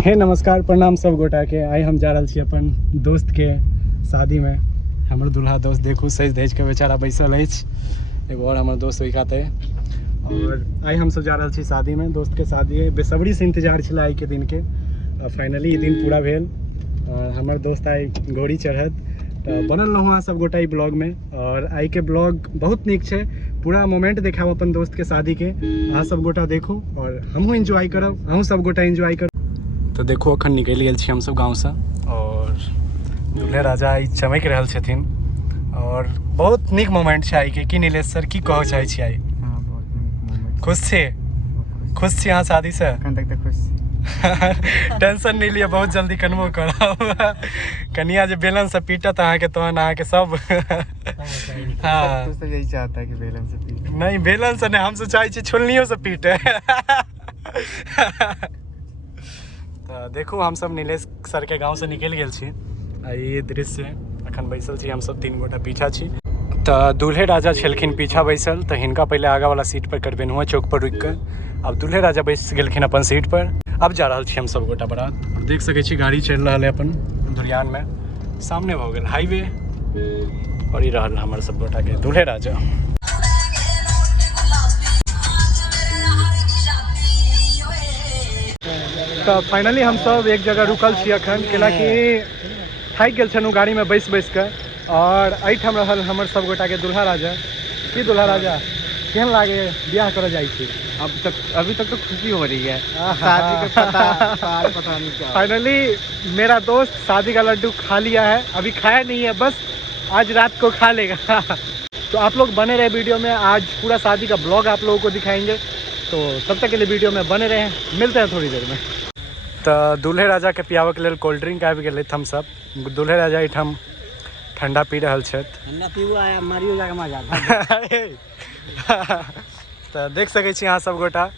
हे नमस्कार प्रणाम सब गोटा के। आई हम जा रहा छी अपन दोस्त के शादी में। हमर दूल्हा दोस्त देखू सज धज के बेचारा बैसल अछि, एगो और हमर दोस्त ओइकाते। और आई हम सब जा रहा छी शादी में, दोस्त के शादी है। बेसब्री से इंतजार छला आई के दिन के, फाइनली दिन पूरा भेल। हमर दोस्त आई घोड़ी चढ़त तो बनल रहूँ अहाँ सब गोटा ई ब्लॉग में। और आई के ब्लॉग बहुत निक छे, पूरा मोमेंट देखाब अपन दोस्त के शादी के। अहाँ सब गोटा देखू और हमहूँ एंजॉय करब, अहूँ सब गोटा एंजॉय करब। तो देखो अखन निकल गए हम सब गाँव से और दूल्हे राजा आई चमक रहा छथिन और बहुत निक मोमेंट है आई के। की नीलेश सर की कह चाहे छी आई? हाँ, बहुत निक मोमेंट। खुश छे? खुश छी अहाँ शादी से? अखन तक तो खुश। टेंशन नहीं लिया, बहुत जल्दी कन्वो करब। कनिया जे बेलन से पीटत अहाँ के तहन अहाँ के सब हाँ तू तो यही चाहता है कि बेलन से पीटे। नहीं बेलन से नहीं, हम तो चाहे छी छोलनियों से पीटे। तो देखू हम सब नीलेश सर के गांव से निकल गए छी। ये दृश्य अखन बैसल छी हम सब तीन गोटा पीछा छी। तो दूल्हे राजा छलखिन पीछा बैसल, तो हिनका पहले आगा वाला सीट पर करबेनुआ चौक पर रुक कर। अब दूल्हे राजा बैस गेलखिन अपन सीट पर। अब जा रहा छी हम सब गोटा बारात। देख सके छी गाड़ी चल रहा है अपन दुरियान में, सामने हो गए हाईवे और ये रहल हमर सब गोटा के दूल्हे राजा। तो फाइनली हम सब एक जगह रुकल छी अखन, कैलाकि थाकि गेल छलहुँ गाड़ी में बैस कर। और एहिठाम रहल हमर सब गोटा के दूल्हा राजा। की दूल्हा राजा केहन लागे ब्याह कर जाइ छी? अभी तक तो खुशी हो रही है। शादी के पता नहीं क्या। फाइनली मेरा दोस्त शादी का लड्डू खा लिया है, अभी खाया नहीं है, बस आज रात को खा लेगा। तो आप लोग बने रहे वीडियो में, आज पूरा शादी का ब्लॉग आप लोगों को दिखाएंगे। तो तब तक के लिए वीडियो में बने रहे, मिलते हैं थोड़ी देर में। तो दूल्हे राजा के पियावे के लिए कोल्ड ड्रिंक आबि गेलै थम्स अप। दूल्हे राजा एहिठाम ठंडा पी रहल छथि। ठंडा पीबू आया मारियो जाके मजा। तो देख सके छी अहाँ सब गोटा,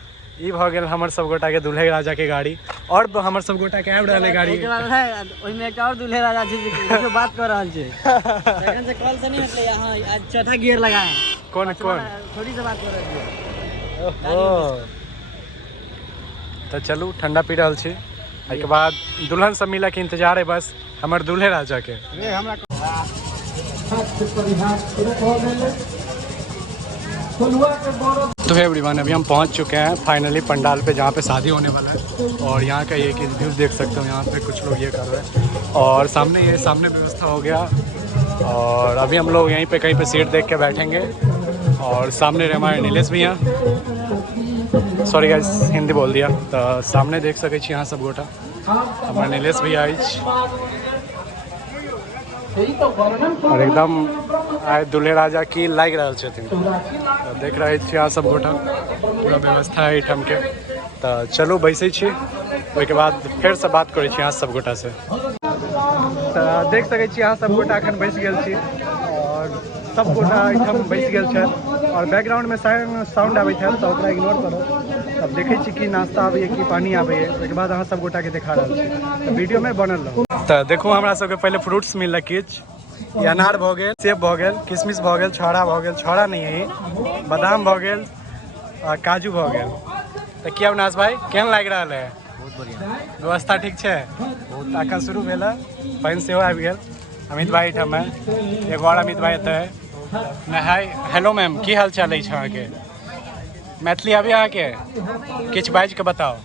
ई भ गेल हमर सब गोटा के दूल्हे राजा के गाड़ी। और हमर सब गोटा के आबि रहल है गाड़ी। ओइमे एक और दूल्हे राजा छै जो बात कर रहल छै। एखन से कॉल से नहीं हटले, यहां आज चौथा गियर लगा है। कौन थोड़ी से बात कर रहल छै। ओहो, तो चलू ठंडा पी रहल छी। के बाद दुल्हन सब मिले के इंतजार है बस हमर दूल्हे राजा के। तो है एवरीवन, अभी हम पहुंच चुके हैं फाइनली पंडाल पे, जहाँ पे शादी होने वाला है। और यहाँ का ये व्यू देख सकते हो, यहाँ पे कुछ लोग ये कर रहे हैं और सामने व्यवस्था हो गया। और अभी हम लोग यहीं पे कहीं पे सीट देख के बैठेंगे। और सामने हमारे नीलेश भैया, सॉरी गाइस हिंदी बोल दिया। तो सामने देख सके छी यहाँ सब गोटा हमारे नीलेश भैया और एकदम आए दूल्हे राजा की लाग रहा छथिन। तो देख रहे छी यहाँ सब गोटा, पूरा व्यवस्था है एहिठाम के। तो चलू बैसे छी, ओहिके बाद फिर से बात करे छी यहाँ सब गोटा से। तो देख सके छी यहाँ सब गोटा अखन बैस गेल छी और सब गोटा एहिठाम बैस गेल छथि। और बैकग्राउंड में साउंड आबैत है तो ओकरा इग्नोर करो। अब देखे छी कि नाश्ता आबैए कि पानी आबैए, ओहिके बाद अहाँ सब गोटा के देखा रहल छी। तो वीडियो में बनल रहू। तो देखो हमरा सबके पहले फ्रूट्स मिलल किछु, अनार भ गेल, सेब भ गेल, किशमिश भ गेल, छोड़ा भ गेल, छोड़ा नहीं है, बादाम भ गेल, काजू भ गेल। तो की अविनाश भाई केहन लागि रहल है? बहुत बढ़िया व्यवस्था ठीक छै? बहुत अखन शुरू भेल, पानि सेहो आबि गेल। अमित भाई एहिठाम है, एगो और अमित भाई एतऽ है। हाय हेलो मैम, की हाल चाल अछि अहाँके? मैथिली आबैए अहाँके? किछु बाजि के बताओ।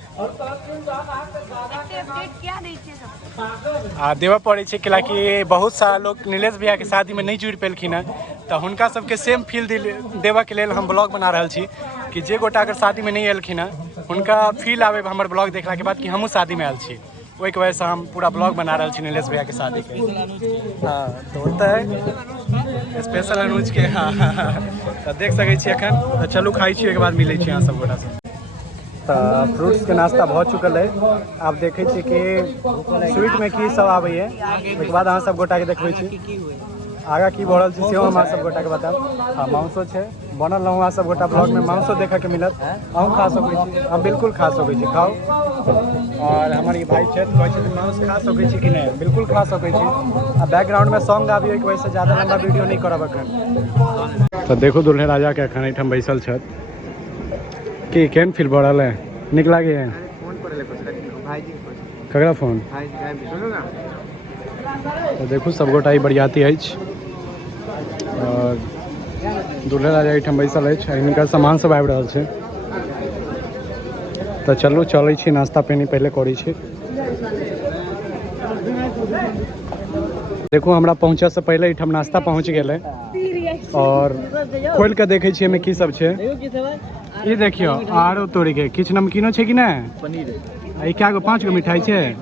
देवऽ पड़ै छै, कैलाकि बहुत सारा लोग नीलेश भैया के शादी में नहीं जुड़ पेलखिन है। तो हुनका सबके सेम फील देवा के लेल हम ब्लॉग बना रहल छी, कि जे गोटा अगर शादी में नहीं एलखिन है हुनका फील आवे हमर ब्लॉग देखला के बाद कि हमहूँ शादी में आयल छी। वही के वजह से हम पूरा ब्लॉग बना रहे छी नीलेश भैया के शादी के। हाँ तो होता है स्पेशल अनुज के। हाँ तो देख सके छी अखन। तो चलू खाई छी, एक बाद मिले छी यहाँ सब गोटा से। तो फ्रूट्स के नाश्ता भ चुकल है। आप देखे छी कि स्वीट में की सब आबैए, एक बाद अहाँ सब गोटा के देखबै छी। आगा की बढ़ल छै सेहो हमरा सब गोटा के बताब। हाँ मांसो छै बनल रहूँ, अहाँ सब गोटा ब्लॉग में मांसो देखे के मिलत। अहूँ खा सकै छी, हम बिल्कुल खा सकै छी, खाओ। और हमार ये भाई छथि कहै छथिन मांस खा सकै छी कि नहीं? बिल्कुल खा सकै छी। आ बैकग्राउंड में सॉन्ग आबि एक वजह से ज़्यादा लंबा वीडियो नहीं करब अखन। तो देखो दूल्हे राजा के अखन एहिठाम बैसल छथि। की केहन फील भऽ रहल है? नीक लागे है? ककरा फोन तो देखू सब गोटा ही बरियाती अछि और दूल्हा राजा एहिठाम बैसल अछि हिनकर सामान सब आबि रहल छै तो चलू चलै छी नाश्ता पानी पहले करै छी। देखू हमरा पहुँचे से पहले एहिठाम नाश्ता पहुँच गेलै और खोल के देखे छी एहिमे की सब छै। ई देखियो आरो तोड़ के किछु नमकीनो छै कि नहीं पनीर आई क्या गो 5 गो मिठाई छै।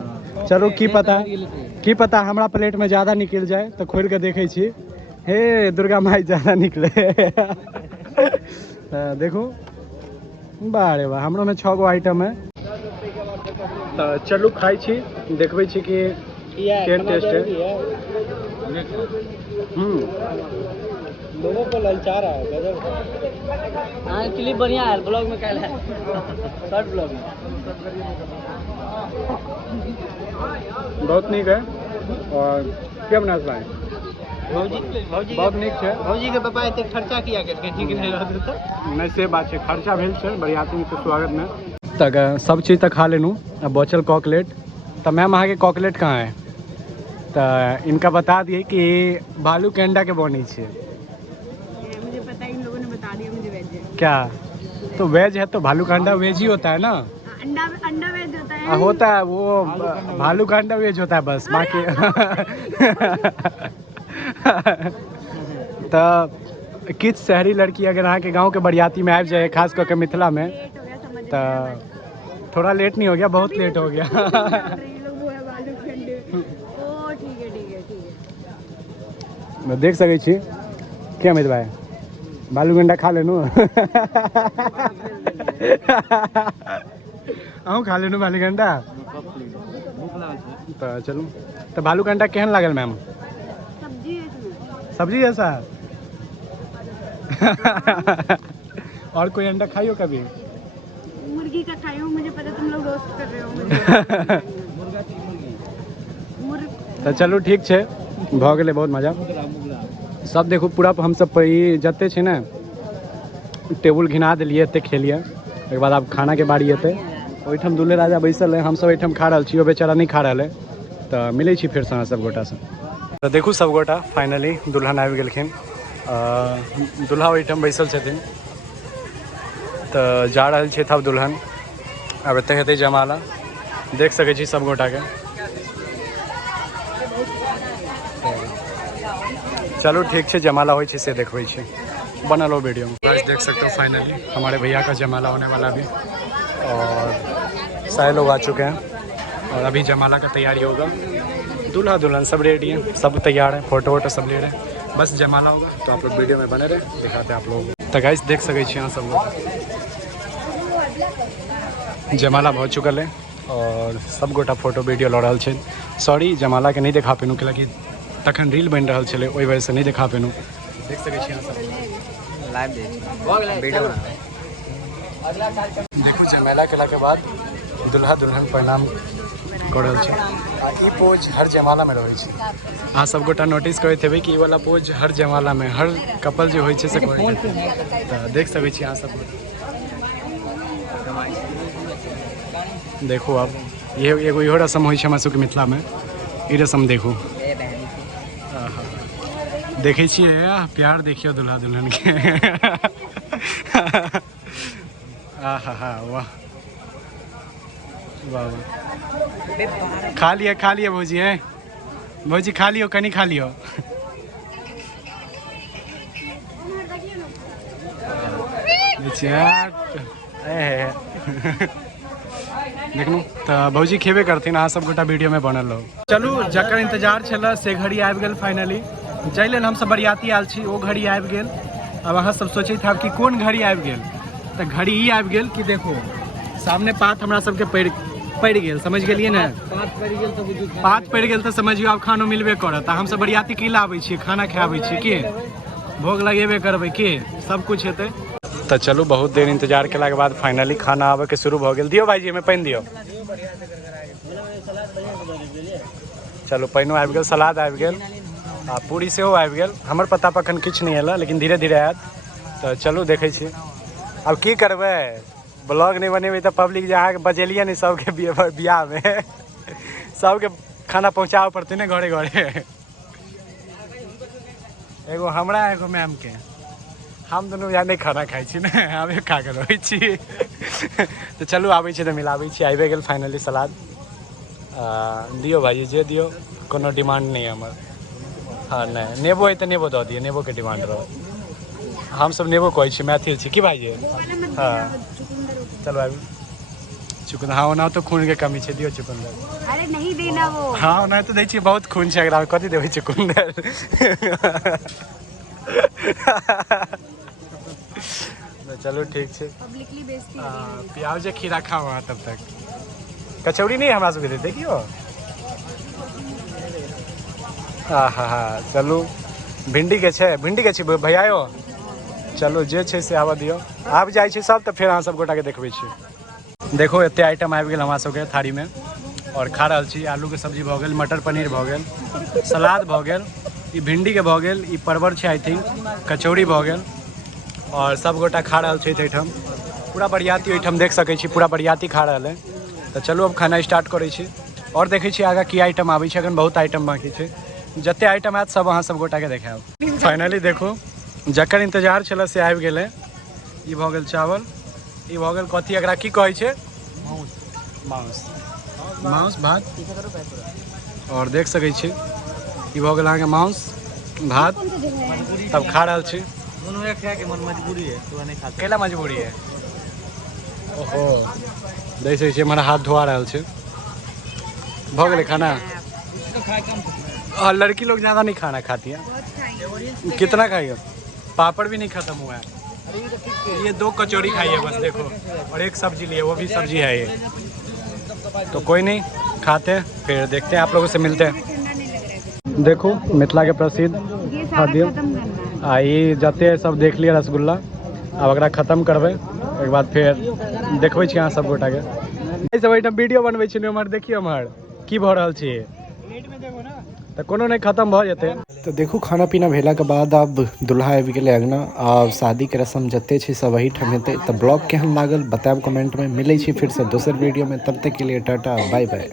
चलो की पता हमरा प्लेट में ज़्यादा निकल जाए तो खोल के देखे छी। हे दुर्गा माई ज़्यादा निकले देखो बारे वाह हमरो में 6 गो आइटम है तो चलू खाई छी देखबै छी कि केहन टेस्ट है। लोगों को ललचा रहा है गजब। हाँ क्लिप बढ़िया है ब्लॉग में कल है शॉर्ट ब्लॉग में बहुत नीक है और क्या बना है भौजी बहुत नीक है। भौजी के पापा एते खर्चा किया करके ठीक नहीं रहते तो नहीं से बात है खर्चा भेल छै बरियाती के स्वागत में तक सब चीज तक खा लेनू अब बचल कॉकलेट तो मैम अहाँ के कॉकलेट कहाँ है तो इनका बता दिए कि भालू के अंडा के बनी है। मुझे पता इन लोगों ने बता दिया मुझे वेज है। क्या तो वेज है तो भालू का अंडा वेज ही होता है ना। अंडा वेज होता है होता है वो भालू का अंडा वेज होता है बस बाकी तो किछ शहरी लड़की अगर अहाँ के गांव के बरियाती में आबि जाए खास करके मिथिला में तो थोड़ा लेट नहीं हो गया बहुत लेट हो गया मैं देख सकै छी क्या अमित भाई बालू गंडा खा लेनू अहूँ खा लेनू बालू गंडा तो चलू तो बालू गंडा केहन लागल मैम सब्जी है सर और कोई अंडा खाइयो कभी मुर्गी का खाई हूँ मुझे पता तुम लोग रोस्ट कर रहे हो तो चलू ठीक है भ गेलै बहुत मजा सब देखू पूरा हम सब जते छै ने टेबुल घिना देलिए एते खेलिए एक बाद आब खाना के बारी एते ओहिठाम दूल्हे राजा बैसल है हम सब एहिठाम खा रहल छी बेचारा नहीं खा रहा है तो मिले छी फिर से सब गोटा से। तो देखू सब गोटा फाइनली दुल्हन आबि गेलखिन दूल्हा ओहिठाम बैसल छथिन तो जा रहल छै तब दुल्हन अब एते हेतै जमाला देख सकै छी सब गोटा के। चलो ठीक है जमाला हो से देखबै छी बनल हो वीडियो में देख सकते हो। फाइनली हमारे भैया का जमाला होने वाला भी और सारे लोग आ चुके हैं और अभी जमाला का तैयारी होगा। दूल्हा दुल्हन सब रेडी हैं सब तैयार हैं फोटो वोटो सब ले रहे हैं बस जमाला होगा तो आप लोग वीडियो में बने रहे दिखाते हैं आप लोग। तो गाइस देख सकै छी यहाँ सब लोग जमाला भऽ चुकल है और सब गोटा फोटो वीडियो लऽ रहल छै। सॉरी जमाला के नहीं देखा पेनू कि तखन रील बन रहा है ओहि वजह से नहीं देखा पेनू देख सकै छी यहाँ सब लाइव वीडियो देखो जमाला केला के बाद दुल्हा दुल्हन प्रणाम कर रहल छै। ई पोज हर जमाला में रहे छै अहाँ सब गोटा नोटिस करैत हेबै कि ई वाला पोज हर जमाला में हर कपल जो होइ छै से करै छै तो देख सकै छी अहाँ सब देखो अब ये एगो इहो रस्म होइ छै हमरा सबके मिथिला में ई रस्म देखू देखे छिए प्यार देखियो दुल्हा दुल्हन के आहा वाह वाह वाह खा लिया भौजी है भौजी खा लियो कनी खा लियो देखनू तो भौजी खेबे करथिन अहाँ सब गोटा वीडियो में बनल रहो। चलू जकर इंतजार छल से घड़ी आबि गेल फाइनली जाहि लेल हम सब बरियाती आयल छी ओ घड़ी आबि गेल। अब अहाँ सब सोचैत हैब कि कोन घड़ी आबि गेल तो घड़ी ई आबि गेल कि देखो सामने पात हमरा सबके पड़ि गेल समझ गेलिए ना पात पड़ि गेल तो समझियो आब खानो मिलबे करत हम सब बरियाती की लाबै छी खाना खाबै छी कि भोग लगेबे करबै कि सब कुछ हेतै। तो चलू बहुत देर इंतजार केला के बाद फाइनली खाना आबे के शुरू भ गेल। दियो भाईजी में पानि दियो चलो पानिओ आबि गेल सलाद आबि गेल आ पूरी सेहो आबि गेल। हमर पता पर अखन किछु नहीं एला लेकिन धीरे धीरे आयत तो चलू देखै छी अब की करबै ब्लॉग नहीं बनेबे तो पब्लिक जहाँ के बजेलिए नहीं सबके बियाह में सबके खाना पहुँचाओ पड़ते ना घरे घरे। एगो हमरा एगो मैम के हम दोनों यहाँ नहीं खाना खाई छी ना हमें खा के रही छी। तो चलू आबै छी तो मिलाबै छी। आबे गेल फाइनली सलाद दियो भाई जे दियो कोनो डिमांड नहीं हमर। हाँ नहीं नेबो है तो नेबो दऽ दिए नेबो के डिमांड रहो हम सब नेबो कहै छी मैथिल छी की भाई। हाँ चलो आबू चुकंदर। हाँ ओना तो खून के कमी है दियो चुकंदर। अरे नहीं देना वो। हाँ ओना तो दै छी बहुत खून है एकरा कथी देबै चुकंदर। चलो ठीक है पब्लिकली बेइज्जती है। प्याज खीरा खाओ वहाँ तब तक कचौड़ी नहीं हमरा सबके देते क्यों। हाँ चलू भिंडी के छै भैया चलो जे छै से आबऽ दियो आब जाइ छै सब तो फिर अहाँ सब गोटा के देखबै छी। देखो एते आइटम आबि गेल हमरा सबके थारी में और खा रहल छी। आलू के सब्जी भऽ गेल मटर पनीर भऽ गेल सलाद भऽ गेल ई भिंडी के भऽ गेल ई परवर छै आई थिंक कचौड़ी भऽ गेल और सब गोटा खा रहल छै एहिठाम पूरा बरियाती ओहिठाम देख सकै छी पूरा बरियाती खा रहल है। तो चलू अब खाना स्टार्ट करै छी और देखै छी आगाँ की आइटम आबै छै। अखन बहुत आइटम बाकी छै जते आइटम आयत सब अहाँ सब गोटा के देखायब। फाइनली देखो जकर इंतजार छल से आबि गेलै। ई भऽ गेल चावल ई भऽ गेल कथी एकरा की कहै छै माउस भात और देख सकै छी ई भऽ गेल अहाँके माउस भात तब खा रहल छी। केला मजबूरी है ओहो देख सकै छी हमारा हाथ धोआ रहल छै। भऽ गेलै खाना। लड़की लोग ज़्यादा नहीं खाना खाती है कितना खाइए पापड़ भी नहीं खत्म हुआ है। ये 2 कचौड़ी खाई है बस देखो और एक सब्जी लिए वो भी सब्जी है ये। तो कोई नहीं खाते हैं फिर देखते हैं आप लोगों से मिलते हैं। देखो मिथिला के प्रसिद्ध खाद्य ये जते सब देख लिया रसगुल्ला अब अगर खत्म करबे एक बाद फिर देखबै छी अहाँ सब गोटा के सब आइटम वीडियो बनबै छी हमर देखियो हमर की भऽ रहल छी तो कोनो नहीं खत्म भऽ जेतै। तो देखो खाना पीना भेला के बाद अब दुल्हा आबि गेलै अंगना आ शादी के रस्म जते छै सब वही ठाम हेतै। तो ब्लॉग केहन लागल बतायब कमेंट में। मिलै छी फिर से दोसर वीडियो में तब तक के लिए टाटा बाय बाय।